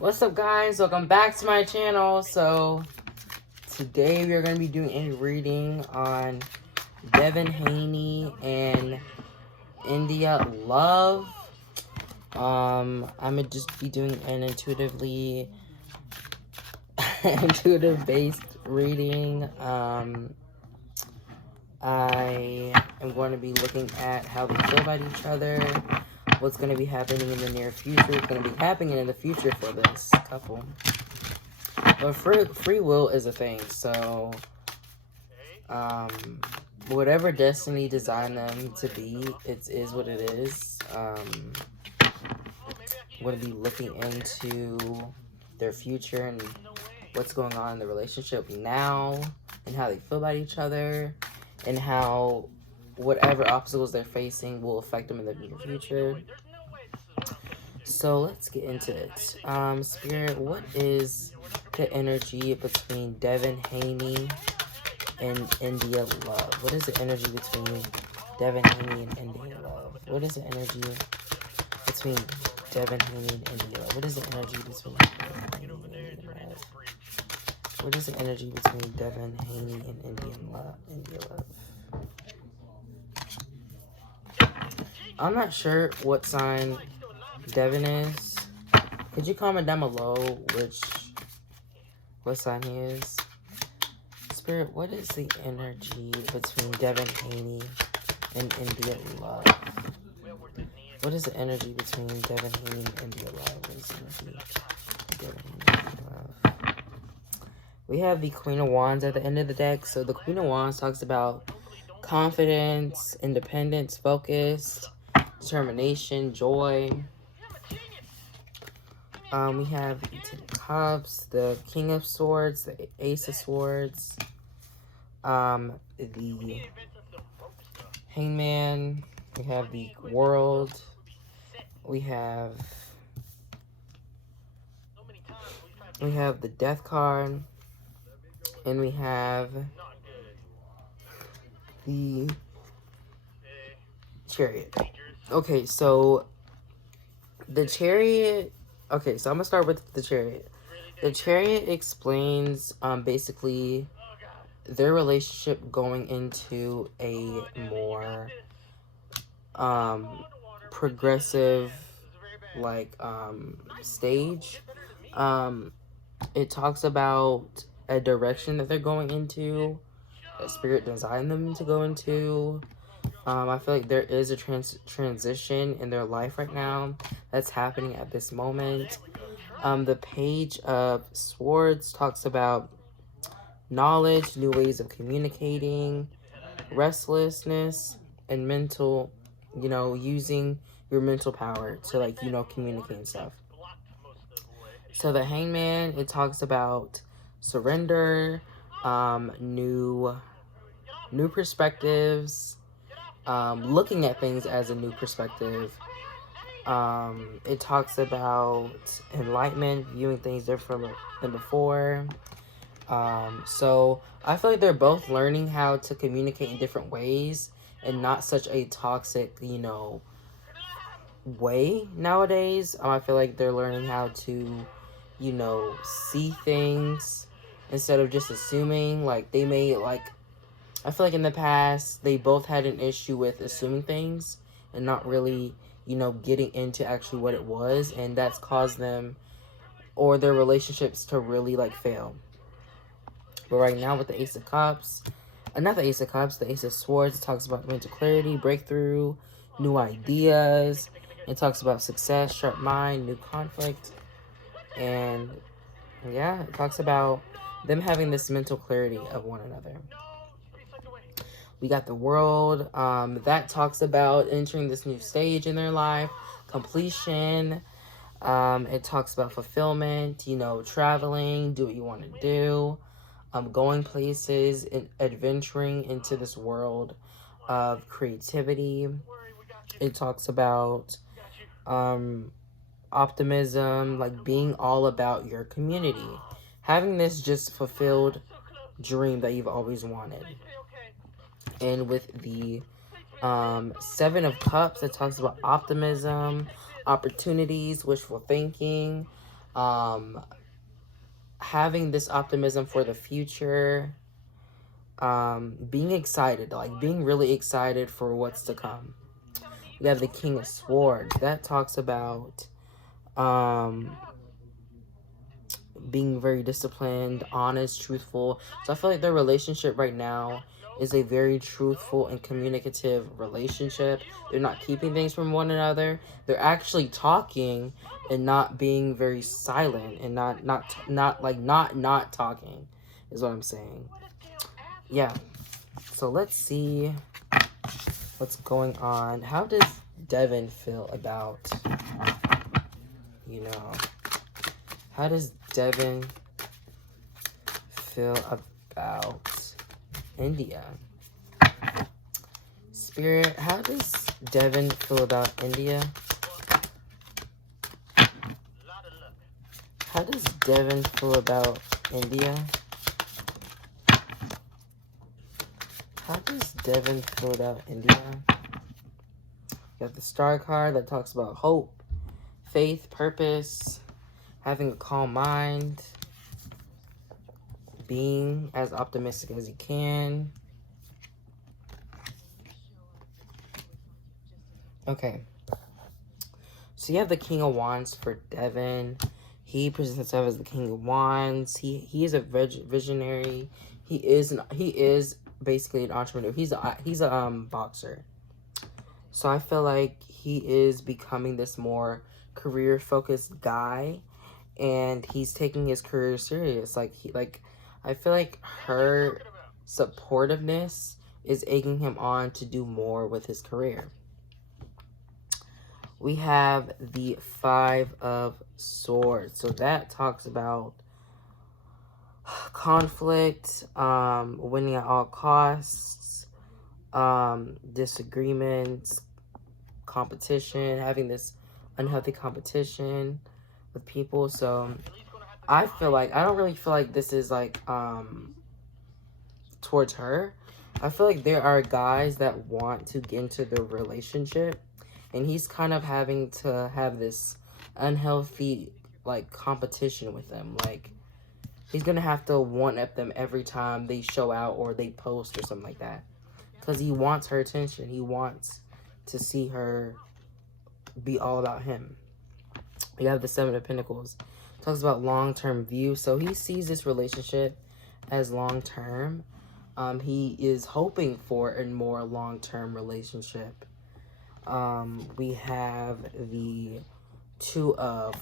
What's up, guys? Welcome back to my channel. So today we are going to be doing a reading on Devin, Haney, and India Love. I'm gonna just be doing an intuitive based reading. I am going to be looking at how they feel about each other, what's going to be happening in the near future, what's going to be happening in the future for this couple. But free will is a thing, so whatever destiny designed them to be, it is what it is. I'm going to be looking into their future and what's going on in the relationship now, and how they feel about each other, and how whatever obstacles they're facing will affect them in the near future. So let's get into it. Spirit, what is the energy between Devin, Haney, and India Love? What is the energy between Devin, Haney, and India Love? What is the energy between Devin, Haney, and India Love? What is the energy between Devin, Haney, and India Love? What is the energy between Devin, Haney, and India Love? I'm not sure what sign Devin is. Could you comment down below what sign he is? Spirit, what is the energy between Devin, Haney, and India Love? What is the energy between Devin, Haney, and India Love? What is the energy between Devin, Haney, and India Love? We have the Queen of Wands at the end of the deck. So the Queen of Wands talks about confidence, independence, focus, determination, joy. We have the Ten of Cups, the King of Swords, the Ace of Swords, the Hangman. We have the World. We have the Death card, and we have the Chariot. Okay, so the Chariot. Okay, so I'm gonna start with the Chariot. The Chariot explains basically their relationship going into a more progressive stage. It talks about a direction that they're going into, that Spirit designed them to go into. I feel like there is a transition in their life right now that's happening at this moment. The Page of Swords talks about knowledge, new ways of communicating, restlessness, and mental, using your mental power to communicate and stuff. So the Hangman, it talks about surrender, new perspectives, looking at things as a new perspective. It talks about enlightenment, viewing things different than before. So I feel like they're both learning how to communicate in different ways and not such a toxic, way nowadays. I feel like they're learning how to, see things instead of just assuming. Like, they may, I feel like in the past, they both had an issue with assuming things and not really, getting into actually what it was. And that's caused them or their relationships to really, fail. But right now with the Ace of Cups, not the Ace of Cups, the Ace of Swords, it talks about mental clarity, breakthrough, new ideas. It talks about success, sharp mind, new conflict. And yeah, it talks about them having this mental clarity of one another. We got the World. That talks about entering this new stage in their life, completion. It talks about fulfillment, traveling, do what you want to do, going places, and adventuring into this world of creativity. It talks about optimism, being all about your community, having this just fulfilled dream that you've always wanted. And with the Seven of Cups, it talks about optimism, opportunities, wishful thinking, Um, having this optimism for the future, being excited, like being really excited for what's to come. We have the King of Swords. That talks about um, being very disciplined, honest, truthful. So I feel like their relationship right now is a very truthful and communicative relationship. They're not keeping things from one another. They're actually talking and not being very silent and not talking is what I'm saying. Yeah. So let's see what's going on. How does Devin feel about, you know, how does Devin feel about India? Spirit, how does Devin feel about India? How does Devin feel about India? How does Devin feel about India? You got the Star card that talks about hope, faith, purpose, having a calm mind, being as optimistic as you can. Okay. So you have the King of Wands for Devin. He presents himself as the King of Wands. He is a visionary. He is basically an entrepreneur. He's a boxer. So I feel like he is becoming this more career focused guy, and he's taking his career serious. I feel like her supportiveness is egging him on to do more with his career. We have the Five of Swords. So that talks about conflict, winning at all costs, disagreements, competition, having this unhealthy competition with people. So I don't really feel like this is like towards her. I feel like there are guys that want to get into the relationship, and he's kind of having to have this unhealthy like competition with them. Like he's gonna have to one up them every time they show out or they post or something like that, because he wants her attention. He wants to see her be all about him. You have the Seven of Pentacles. Talks about long-term view. So he sees this relationship as long-term. He is hoping for a more long-term relationship. We have the Two of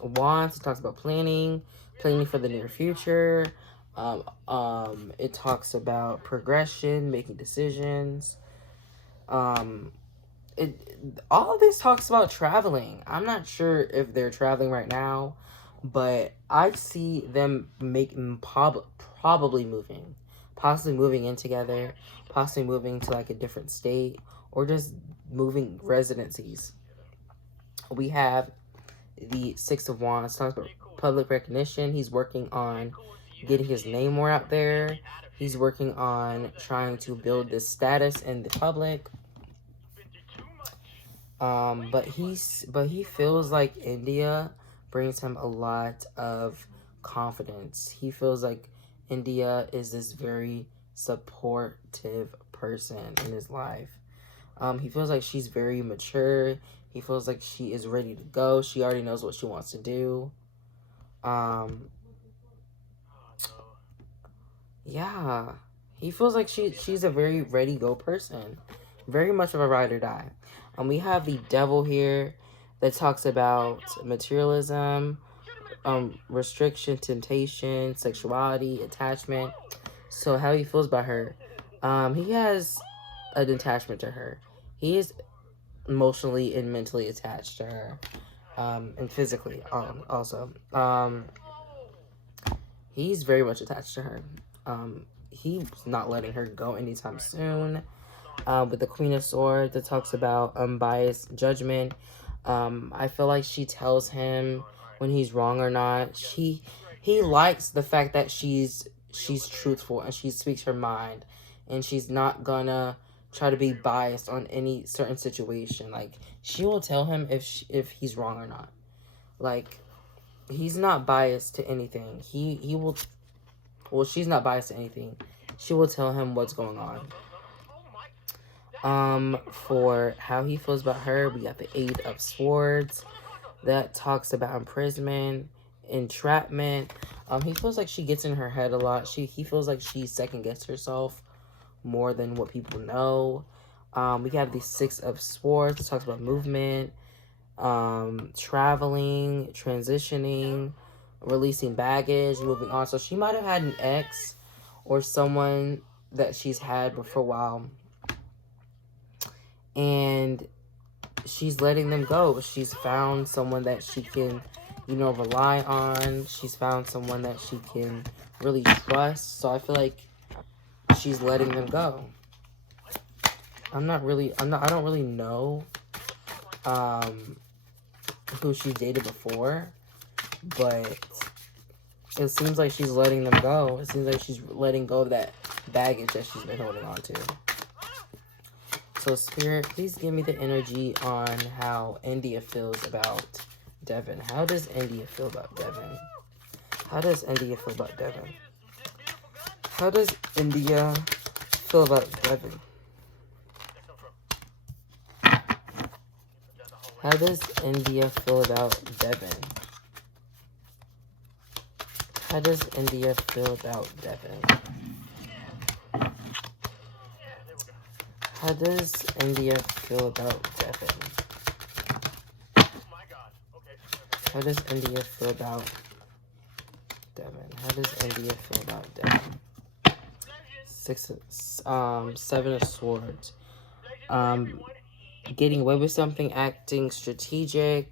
Wands. It talks about planning for the near future. It talks about progression, making decisions. All of this talks about traveling. I'm not sure if they're traveling right now, but I see them possibly moving in together, possibly moving to like a different state, or just moving residencies. We have the Six of Wands. Talks about public recognition. He's working on getting his name more out there. He's working on trying to build this status in the public. But he feels like India brings him a lot of confidence. He feels like India is this very supportive person in his life. He feels like she's very mature. He feels like she is ready to go. She already knows what she wants to do. Yeah. He feels like she's a very ready-go person. Very much of a ride or die. We have the Devil here that talks about materialism, restriction, temptation, sexuality, attachment. So how he feels about her. He has an attachment to her. He is emotionally and mentally attached to her. And physically also. He's very much attached to her. He's not letting her go anytime soon. With the Queen of Swords that talks about unbiased judgment. I feel like she tells him when he's wrong or not. He likes the fact that she's truthful and she speaks her mind, and she's not gonna try to be biased on any certain situation. Like she will tell him if he's wrong or not. Like he's not biased to anything. He will, well, she's not biased to anything. She will tell him what's going on. For how he feels about her, we got the Eight of Swords. That talks about imprisonment, entrapment. He feels like she gets in her head a lot. He feels like she second guesses herself more than what people know. We have the Six of Swords. It talks about movement, traveling, transitioning, releasing baggage, moving on. So she might have had an ex or someone that she's had for a while, and she's letting them go. She's found someone that she can, rely on. She's found someone that she can really trust. So I feel like she's letting them go. I don't really know who she dated before, but it seems like she's letting them go. It seems like she's letting go of that baggage that she's been holding on to. So Spirit, please give me the energy on how India feels about Devin. How does India feel about Devin? How does India feel about Devin? How does India feel about Devin? How does India feel about Devin? How does India feel about Devin? How does India feel about Devin? How does India feel about Devin? How does India feel about Devin? Seven of Swords. Getting away with something, acting strategic.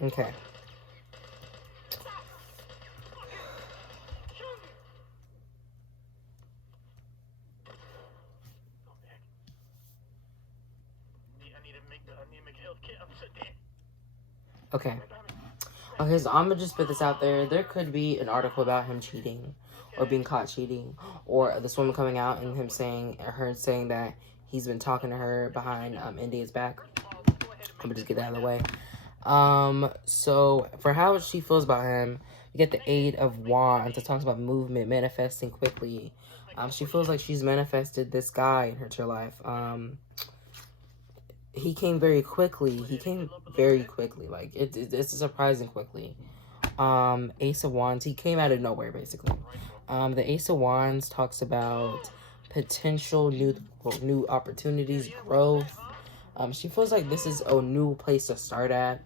Okay. Okay, so I'm gonna just put this out there. There could be an article about him cheating or being caught cheating, or this woman coming out and her saying that he's been talking to her behind India's back. I'm gonna just get that out of the way. So for how she feels about him, you get the Eight of Wands. It talks about movement, manifesting quickly. She feels like she's manifested this guy into her life. He came very quickly. Like it's surprising quickly. Ace of Wands. He came out of nowhere, basically. The Ace of Wands talks about potential new opportunities, growth. She feels like this is a new place to start at.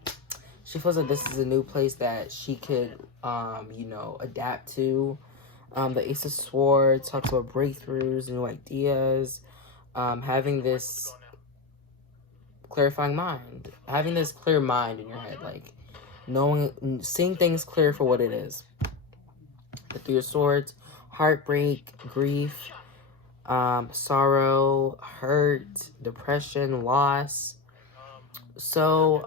She feels like this is a new place that she could, adapt to. The Ace of Swords talks about breakthroughs, new ideas, having this clarifying mind, having this clear mind in your head, like seeing things clear for what it is. The Three of Swords, heartbreak, grief, sorrow, hurt, depression, loss. So,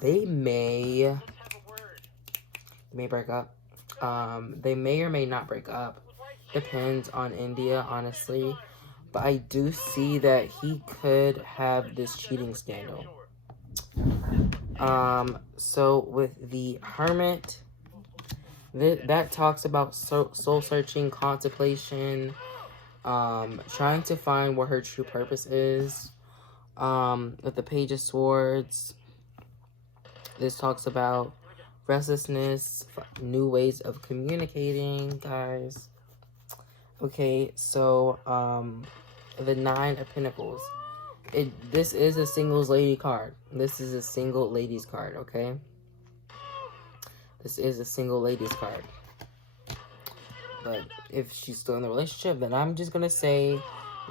they may break up. They may or may not break up. Depends on India, honestly. But I do see that he could have this cheating scandal. So with the Hermit, that talks about soul searching, contemplation, trying to find what her true purpose is. With the Page of Swords, this talks about restlessness, new ways of communicating, guys. Okay, so the Nine of Pentacles. This is a singles lady card. This is a single ladies card, okay? This is a single ladies card. But if she's still in the relationship, then I'm just gonna say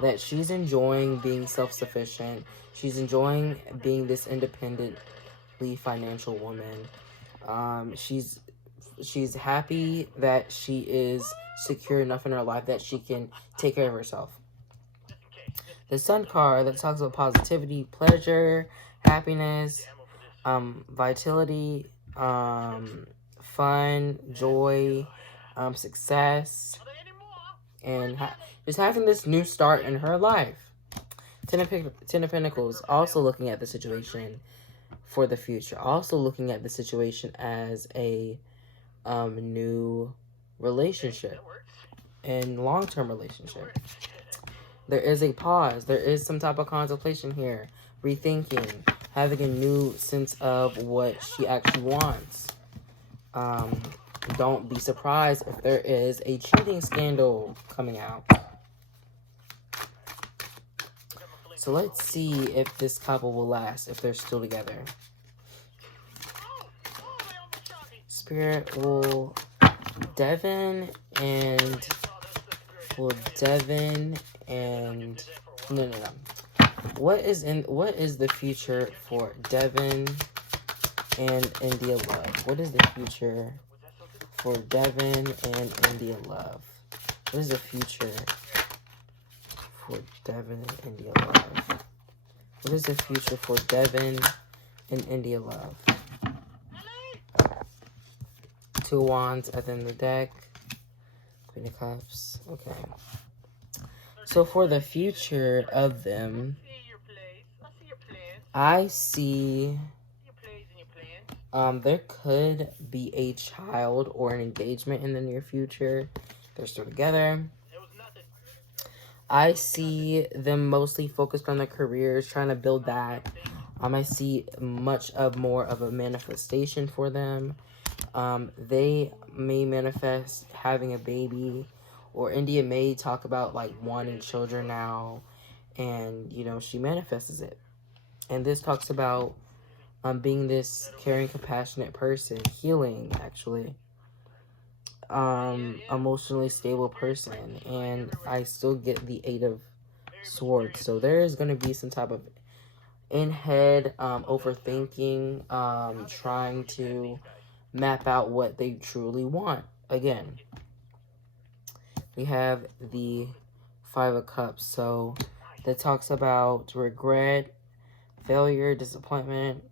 that she's enjoying being self-sufficient. She's enjoying being this independently financial woman. She's happy that she is secure enough in her life that she can take care of herself. The Sun card that talks about positivity, pleasure, happiness, vitality, fun, joy, success. and just having this new start in her life. Ten of Pentacles, also looking at the situation for the future. Also looking at the situation as a new relationship and long-term relationship. There is a pause. There is some type of contemplation here. Rethinking. Having a new sense of what she actually wants. Don't be surprised if there is a cheating scandal coming out. So let's see if this couple will last, if they're still together. Spirit, will Devin and no. What is the future for Devin and India Love? What is the future for Devin and India Love? What is the future for Devin and India Love? What is the future for Devin and India Love? Two Wands at the end of the deck. Queen of Cups. Okay. So for the future of them, I see there could be a child or an engagement in the near future. They're still together. I see them mostly focused on their careers, trying to build that. I see more of a manifestation for them. They may manifest having a baby, or India may talk about like wanting children now, and she manifests it. And this talks about being this caring, compassionate person, healing actually, emotionally stable person. And I still get the 8 of Swords. So there is going to be some type of in-head overthinking, trying to map out what they truly want. Again, we have the 5 of Cups. So that talks about regret, failure, disappointment,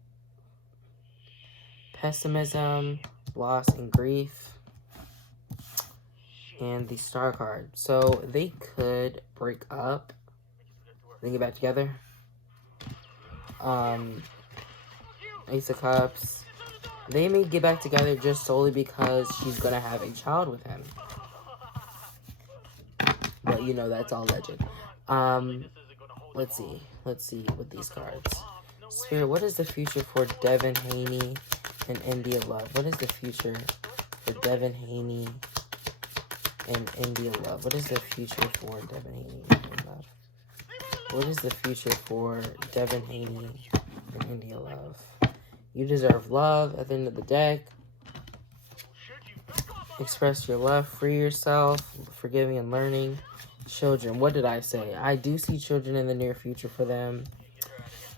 pessimism, loss, and grief. And the Star card. So they could break up, then get back together. Ace of Cups. They may get back together just solely because she's gonna have a child with him. But that's all legend. Let's see with these cards. Spirit, what is the future for Devin, Haney, and India Love? What is the future for Devin, Haney, and India Love? What is the future for Devin, Haney, and India Love? What is the future for Devin, Haney, and India Love? You deserve love at the end of the deck. Express your love, free yourself, forgiving and learning. Children, what did I say? I do see children in the near future for them.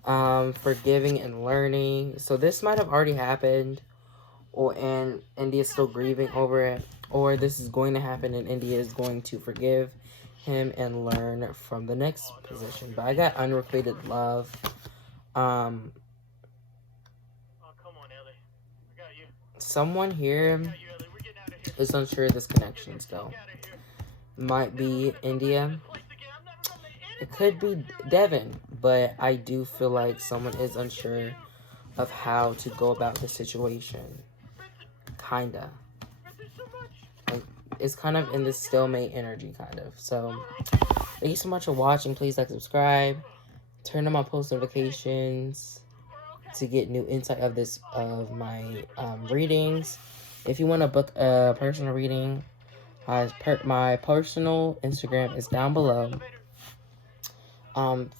Forgiving and learning. So this might have already happened, and India's still grieving over it. Or this is going to happen and India is going to forgive him and learn from the next position. But I got unrequited love. Someone here is unsure of this connection still. Might be India. It could be Devin, but I do feel like someone is unsure of how to go about the situation. Kinda. Like, it's kind of in this stalemate energy, kind of. So, thank you so much for watching. Please like, subscribe. Turn on my post notifications to get new insight of my readings. If you want to book a personal reading, my personal Instagram is down below.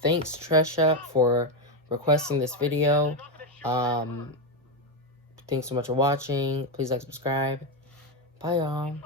Thanks Tresha for requesting this video. Thanks so much for watching. Please like, subscribe. Bye y'all.